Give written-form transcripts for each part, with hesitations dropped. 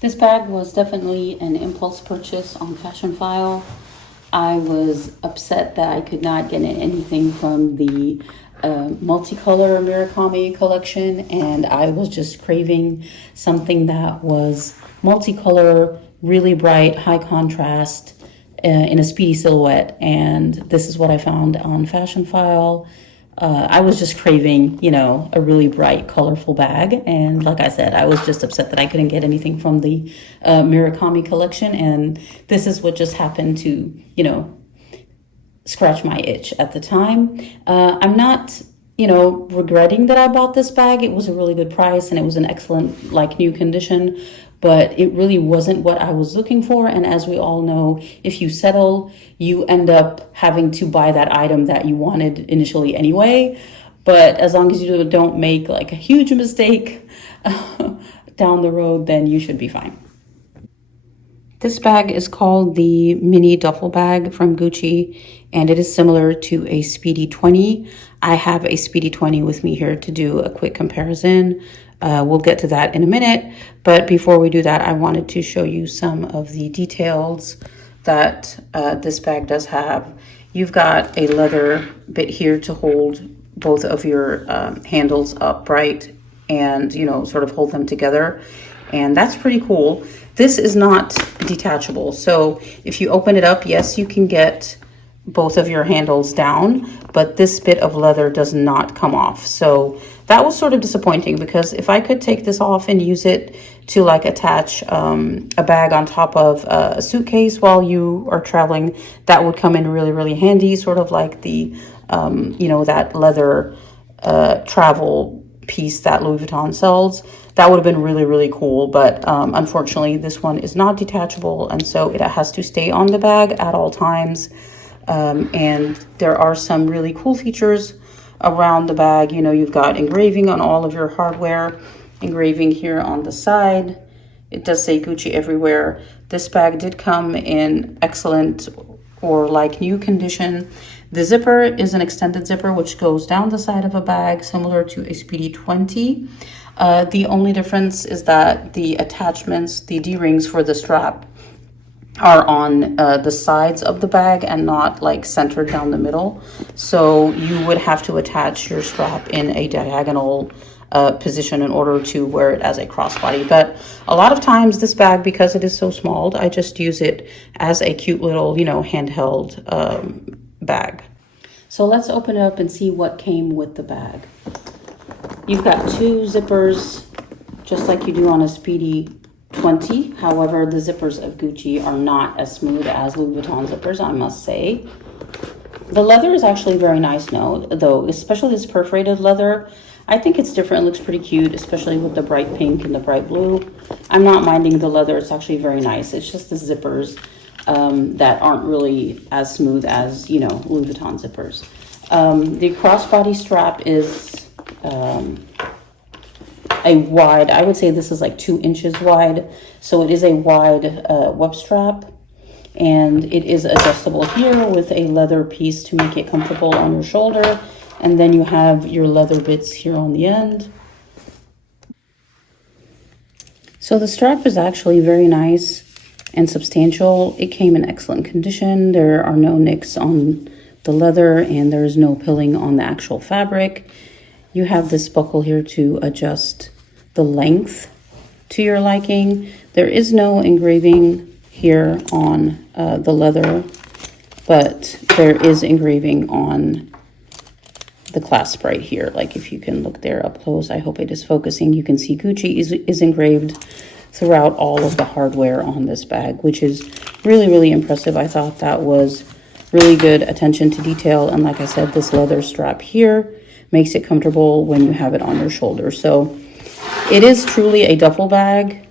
This bag was definitely an impulse purchase on Fashionphile. I was upset that I could not get anything from the multicolor Murakami collection, and I was just craving something that was multicolor, really bright, high contrast, in a speedy silhouette. And this is what I found on Fashionphile. I was just craving, a really bright, colorful bag. And like I said, I was just upset that I couldn't get anything from the Murakami collection. And this is what just happened to, scratch my itch at the time. I'm not, regretting that I bought this bag. It was a really good price and it was an excellent, new condition, but it really wasn't what I was looking for. And as we all know, if you settle, you end up having to buy that item that you wanted initially anyway. But as long as you don't make a huge mistake down the road, then you should be fine. This bag is called the mini duffel bag from Gucci, and it is similar to a Speedy 20. I have a Speedy 20 with me here to do a quick comparison. We'll get to that in a minute, but before we do that, I wanted to show you some of the details that this bag does have. You've got a leather bit here to hold both of your handles upright and, sort of hold them together, and that's pretty cool. This is not detachable, so if you open it up, yes, you can get both of your handles down, but this bit of leather does not come off. So that was sort of disappointing, because if I could take this off and use it to attach a bag on top of a suitcase while you are traveling, that would come in really, really handy, sort of like the, that leather travel piece that Louis Vuitton sells. That would have been really, really cool, but unfortunately this one is not detachable, and so it has to stay on the bag at all times. And there are some really cool features around the bag. You've got engraving on all of your hardware, engraving here on the side. It does say Gucci everywhere. This bag did come in excellent or new condition. The zipper is an extended zipper which goes down the side of a bag, similar to a Speedy 20. The only difference is that the attachments, the D-rings for the strap, are on the sides of the bag and not centered down the middle. So you would have to attach your strap in a diagonal position in order to wear it as a crossbody. But a lot of times this bag, because it is so small, I just use it as a cute little, handheld bag. So let's open it up and see what came with the bag. You've got two zippers, just like you do on a Speedy 20. However, the zippers of Gucci are not as smooth as Louis Vuitton zippers, I must say. The leather is actually very nice though, especially this perforated leather. I think it's different. It looks pretty cute, especially with the bright pink and the bright blue. I'm not minding the leather. It's actually very nice. It's just the zippers that aren't really as smooth as, Louis Vuitton zippers. The crossbody strap is a wide, I would say this is 2 inches wide. So it is a wide web strap, and it is adjustable here with a leather piece to make it comfortable on your shoulder. And then you have your leather bits here on the end. So the strap is actually very nice and substantial. It came in excellent condition. There are no nicks on the leather, and there is no pilling on the actual fabric. You have this buckle here to adjust the length to your liking. There is no engraving here on the leather, but there is engraving on the clasp right here. If you can look there up close, I hope it is focusing. You can see Gucci is engraved throughout all of the hardware on this bag, which is really, really impressive. I thought that was really good attention to detail. And like I said, this leather strap here makes it comfortable when you have it on your shoulder. So it is truly a duffel bag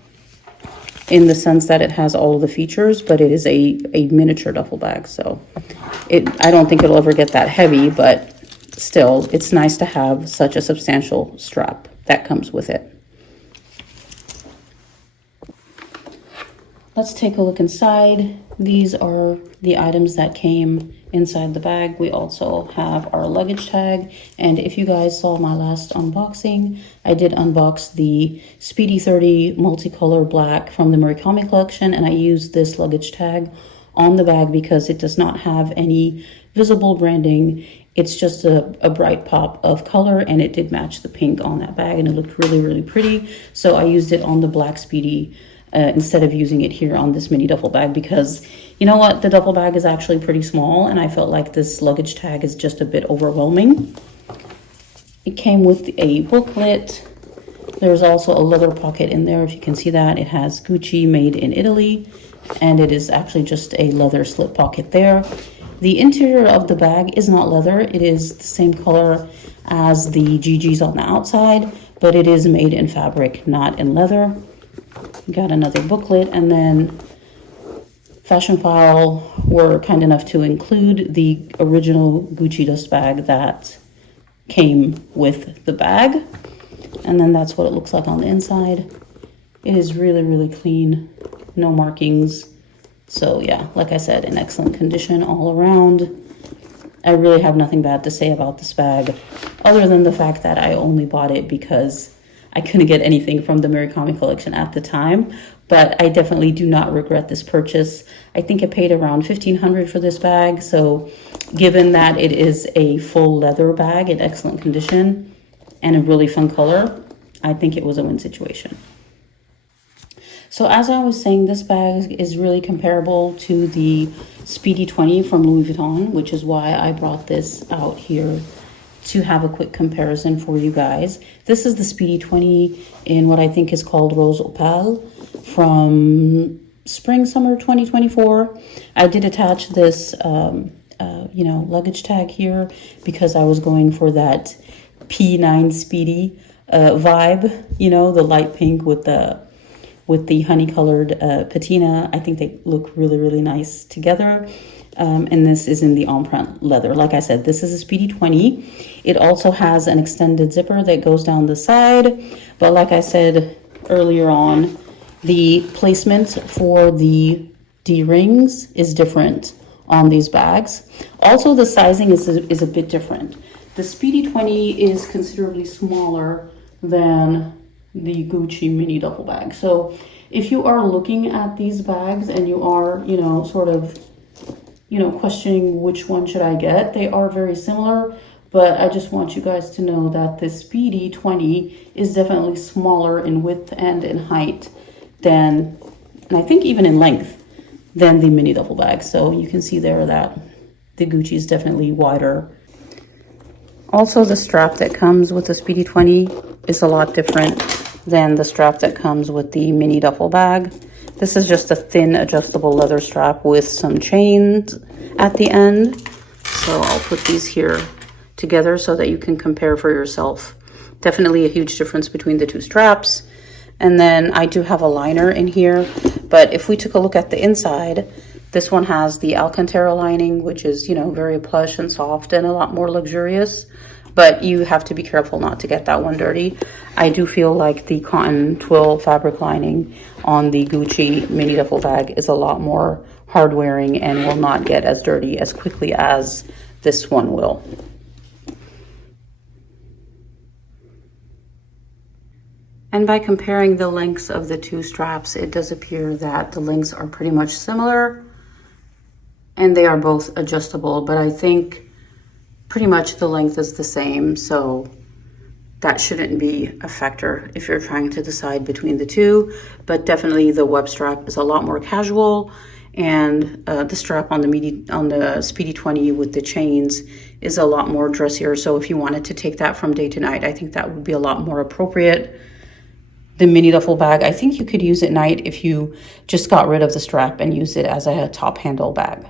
in the sense that it has all of the features, but it is a miniature duffel bag. So I don't think it'll ever get that heavy, but still, it's nice to have such a substantial strap that comes with it. Let's take a look inside. These are the items that came inside the bag, we also have our luggage tag. And if you guys saw my last unboxing, I did unbox the Speedy 30 multicolor black from the Murakami collection, and I used this luggage tag on the bag because it does not have any visible branding. It's just a bright pop of color, and it did match the pink on that bag, and it looked really, really pretty. So I used it on the black Speedy instead of using it here on this mini duffel bag, because you know what, the duffel bag is actually pretty small, and I felt like this luggage tag is just a bit overwhelming. It came with a booklet. There's also a leather pocket in there, if you can see that. It has Gucci made in Italy, and it is actually just a leather slip pocket there. The interior of the bag is not leather. It is the same color as the GGs on the outside, but it is made in fabric, not in leather. Got another booklet, and then Fashionphile were kind enough to include the original Gucci dust bag that came with the bag. And then that's what it looks like on the inside. It is really, really clean, no markings. So yeah, like I said, in excellent condition all around. I really have nothing bad to say about this bag, other than the fact that I only bought it because I couldn't get anything from the Murakami collection at the time. But I definitely do not regret this purchase. I think I paid around $1,500 for this bag. So given that it is a full leather bag in excellent condition and a really fun color, I think it was a win situation. So as I was saying, this bag is really comparable to the Speedy 20 from Louis Vuitton, which is why I brought this out here to have a quick comparison for you guys. This is the Speedy 20 in what I think is called Rose Opale from spring summer 2024. I did attach this luggage tag here because I was going for that P9 Speedy vibe, you know, the light pink with the honey colored patina. I think they look really, really nice together. And this is in the empreinte leather. Like I said, this is a Speedy 20. It also has an extended zipper that goes down the side. But like I said earlier on, the placement for the D-rings is different on these bags. Also, the sizing is a bit different. The Speedy 20 is considerably smaller than the Gucci mini duffel bag. So if you are looking at these bags and you are, questioning which one should I get, they are very similar, but I just want you guys to know that the Speedy 20 is definitely smaller in width and in height than, and I think even in length, than the mini duffel bag. So you can see there that the Gucci is definitely wider. Also, the strap that comes with the Speedy 20 is a lot different than the strap that comes with the mini duffel bag. This is just a thin adjustable leather strap with some chains at the end. So I'll put these here together so that you can compare for yourself. Definitely a huge difference between the two straps. And then I do have a liner in here, but if we took a look at the inside, this one has the Alcantara lining, which is, very plush and soft and a lot more luxurious. But you have to be careful not to get that one dirty. I do feel like the cotton twill fabric lining on the Gucci mini duffel bag is a lot more hard wearing and will not get as dirty as quickly as this one will. And by comparing the lengths of the two straps, it does appear that the lengths are pretty much similar and they are both adjustable, but I think pretty much the length is the same, so that shouldn't be a factor if you're trying to decide between the two. But definitely the web strap is a lot more casual, and the strap on the Speedy 20 with the chains is a lot more dressier. So if you wanted to take that from day to night, I think that would be a lot more appropriate. The mini duffel bag, I think you could use at night if you just got rid of the strap and used it as a top handle bag.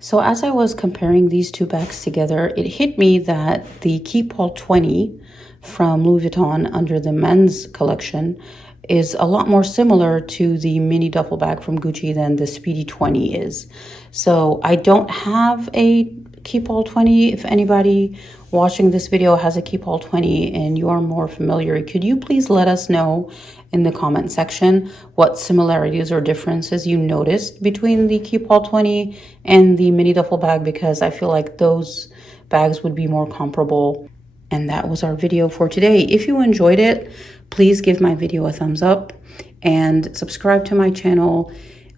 So as I was comparing these two bags together, it hit me that the Keep All 20 from Louis Vuitton under the men's collection is a lot more similar to the mini duffel bag from Gucci than the Speedy 20 is. So I don't have a Keep All 20. If anybody watching this video has a Keep All 20 and you are more familiar, could you please let us know in the comment section what similarities or differences you noticed between the Q-Paul 20 and the mini duffel bag, because I feel like those bags would be more comparable. And that was our video for today. If you enjoyed it, please give my video a thumbs up and subscribe to my channel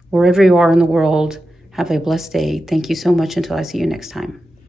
wherever you are in the world. Have a blessed day. Thank you so much. Until I see you next time.